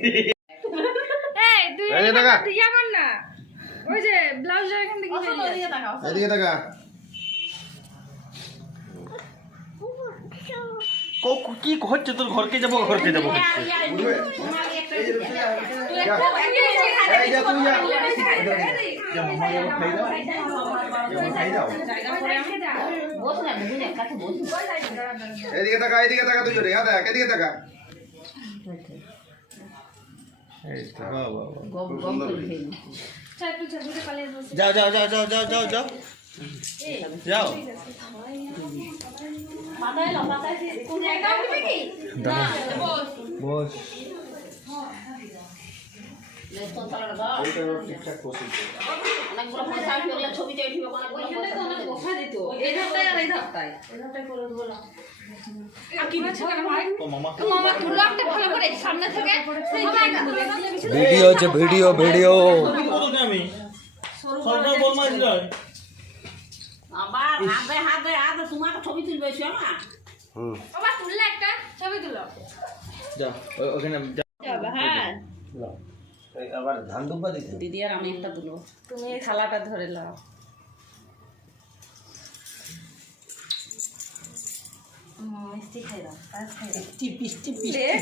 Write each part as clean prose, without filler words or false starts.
এই তুই এদিকে কর না, ওই যে ব্লাউজের এখান থেকে এদিকে টাকা কি হচ্ছে তোর? ঘরকে যাবো এদিকে টাকা তুই জোরে দেখ এদিকে টাকা যাও যাও যাও যাও যাও যাও যাও যাও বস ভিডিও আছে ভিডিও ভিডিও আবার হাতে হাতে হাতে তোমার ছবি তুলবে না বাবা তুললে একটা ছবি তুলো যাও ওখানে হ্যাঁ আবার ধান দুব্বা দিতে দিদি আর আমি একটা তুলবো। তুমি এই থালাটা ধরে নাও। মিষ্টি খাই দাও,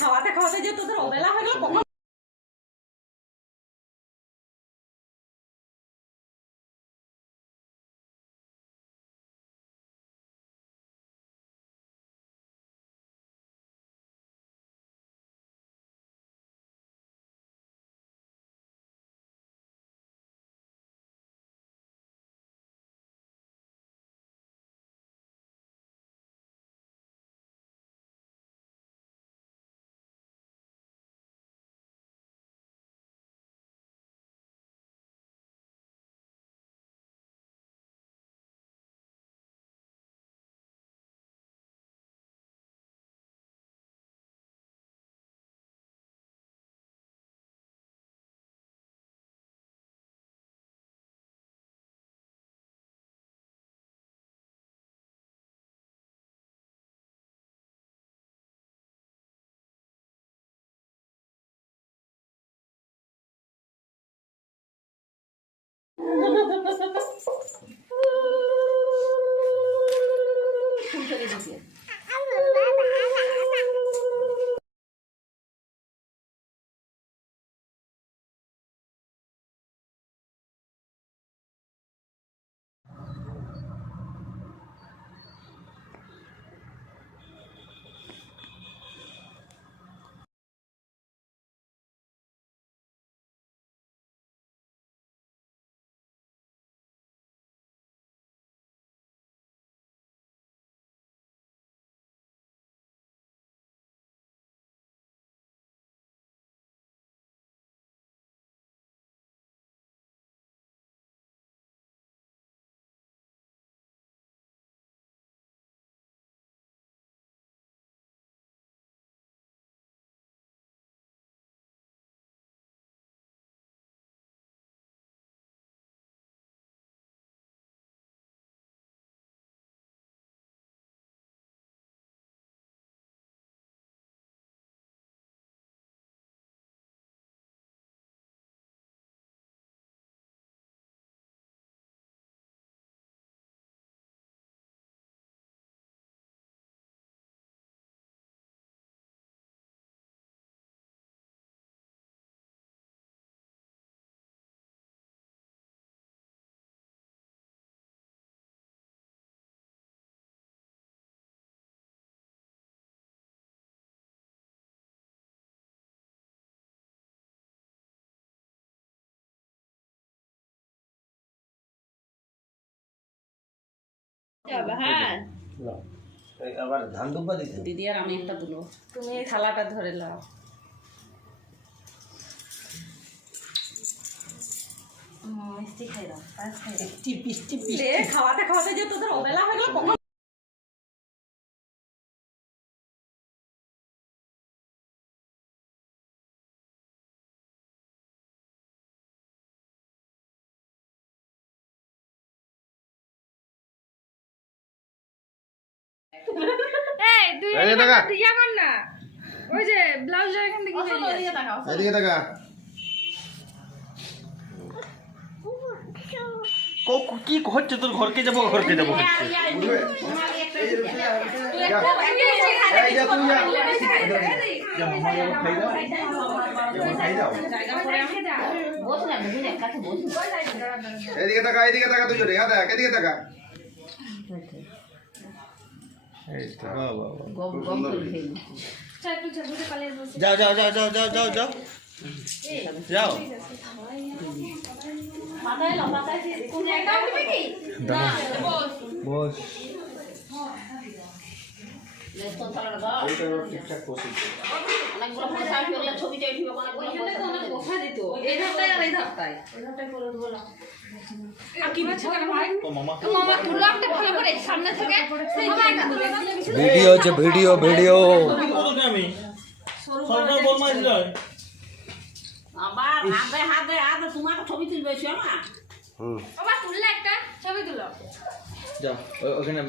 খাওয়াতে খাওয়াতে যে তোদের অবেলা হয়ে গেল কখন হ্যাঁ আবার ধান দুব্বা দিতে দিদি আর আমি একটা তুলবো। তুমি এই থালাটা ধরে নাও। মিষ্টি খাই দাও, খাওয়াতে খাওয়াতে যে তোদের অবেলা হয়ে গেল কখন এই তুই এদিকে কর না, ওই যে ব্লাউজের এখান থেকে বেরিয়ে আসে। এদিকে তাকা কি হচ্ছে তোর ঘরকে যাবো ঘরকে যাবো হচ্ছে বুঝবে এই যা তুই যা মামা যাবো খাই দাও খাই দাও বস না বুঝলে কাছে বস এদিকে তাকা তুই জোরে দেখ এদিকে তাকা এই তো বাহ বাহ বাহ। গম গম করে খেয়ে একটু ঝাড়ুতে পালিয়ে বসে যাও যাও যাও যাও যাও যাও যাও যাও মাথায় লম্বাতায় কোন একটা উঠবে কি না বস বস লেসন ছাড়া দাও এইটা ঠিকঠাক কোচিং অনেকগুলো পয়সা আসবে ছবিটা উঠবে অনেকগুলো পয়সা অনেক বসা দিত এই ধাপটাই আর এই ধাপটাই করে দেবো না আর কি হচ্ছে কেন ভাই ও মামা মামা তুলো একটা ভালো করে সামনে থেকে মামা একটা তুলো ভিডিও আছে ভিডিও ভিডিও আমি সরকার বল মাইছিল আবার হাতে তোমার ছবি তুলবে এসো না বাবা তুললে একটা ছবি তুলো যাও ওখানে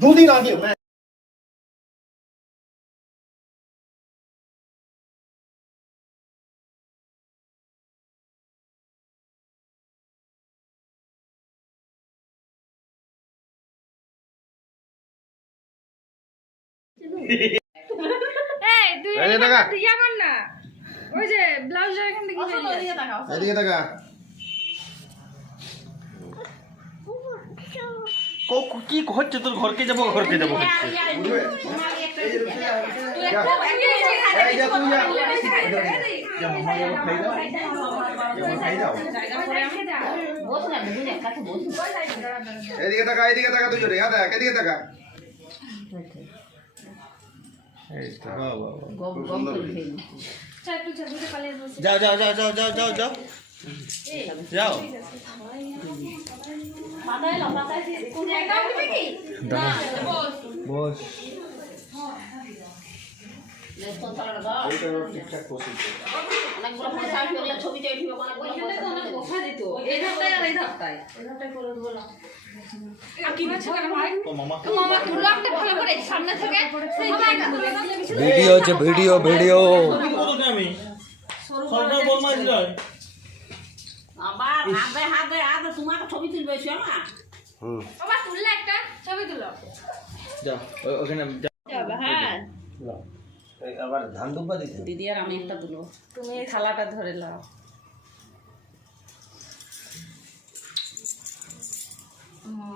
দুদিন আগে এই তুই এই টাকা ইয়া কর না ওই যে ব্লাউজের এখান থেকে বেরিয়ে আসে। এদিকে তাকা কি হচ্ছে তোর ঘরকে যাবো ঘরকে যাবো হচ্ছে বুঝবে এই যা তুই যা মামা যাবো খাই দাও খাই দাও বস না বুঝলে কাছে বস এদিকে তাকা তুই জোরে দেখ এদিকে তাকা এই তো বাহ বাহ বাহ। গম গম করে খেয়ে একটু ঝাড়ুতে পালিয়ে বসে যাও যাও যাও যাও যাও যাও যাও যাও মাথায় লম্বাতায় কোন একটা উঠবে কি না বস বস লেসন চালাটা দাও ঠিকঠাক করছি অনেকগুলো পয়সা আসবে ওগুলো ছবিতে উঠবে ওইখানে তো অনেক বসা দিত এই ধাপটায় আর এই ধাপটায় এই ধাপটায় করে দেবো না আর কি হচ্ছে কেন ভাই তো মামা মামা তুলো একটা ভালো করে সামনে থেকে ভিডিও আছে ভিডিও ভিডিও আমি সরকার বল মারি যায় আবার হাতে তোমার ছবি তুলবে এসো না বাবা তুললে একটা ছবি তুলো যাও ওখানে হ্যাঁ আবার ধান দুব্বা দিতে দিদি আর আমি একটা তুলো তুমি এই থালাটা ধরে নাও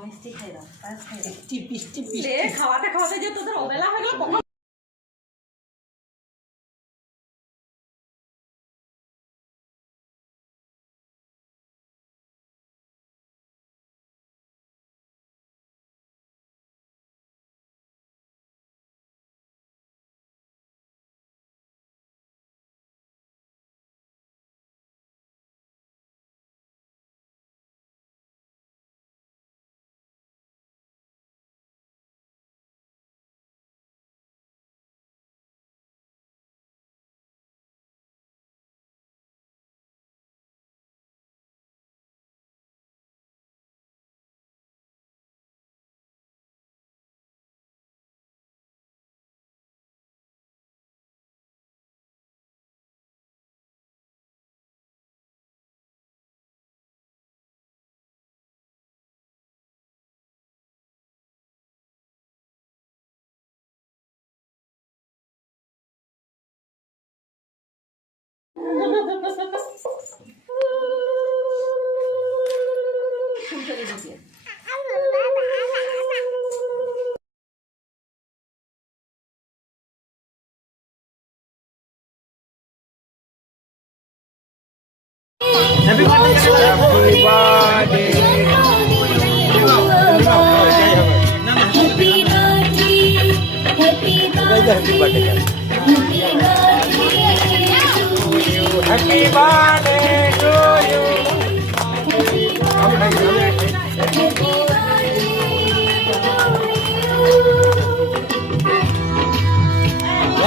মিষ্টি খাই দাও পাঁচ খাই দাও খাওয়াতে খাওয়াতে যে তোদের অবেলা হয়ে গেল কখন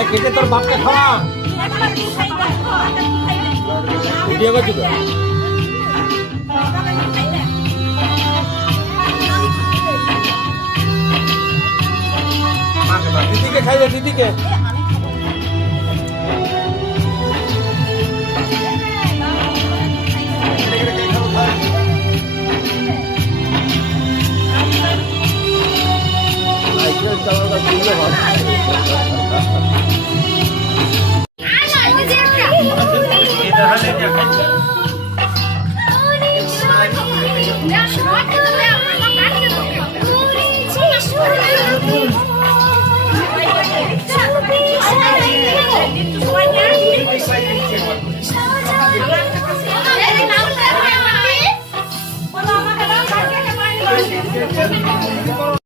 কেটে তোর বাপকে খাওয়া ভিডিও করছি তো দিদিকে খাইবে দিদিকে Thank you.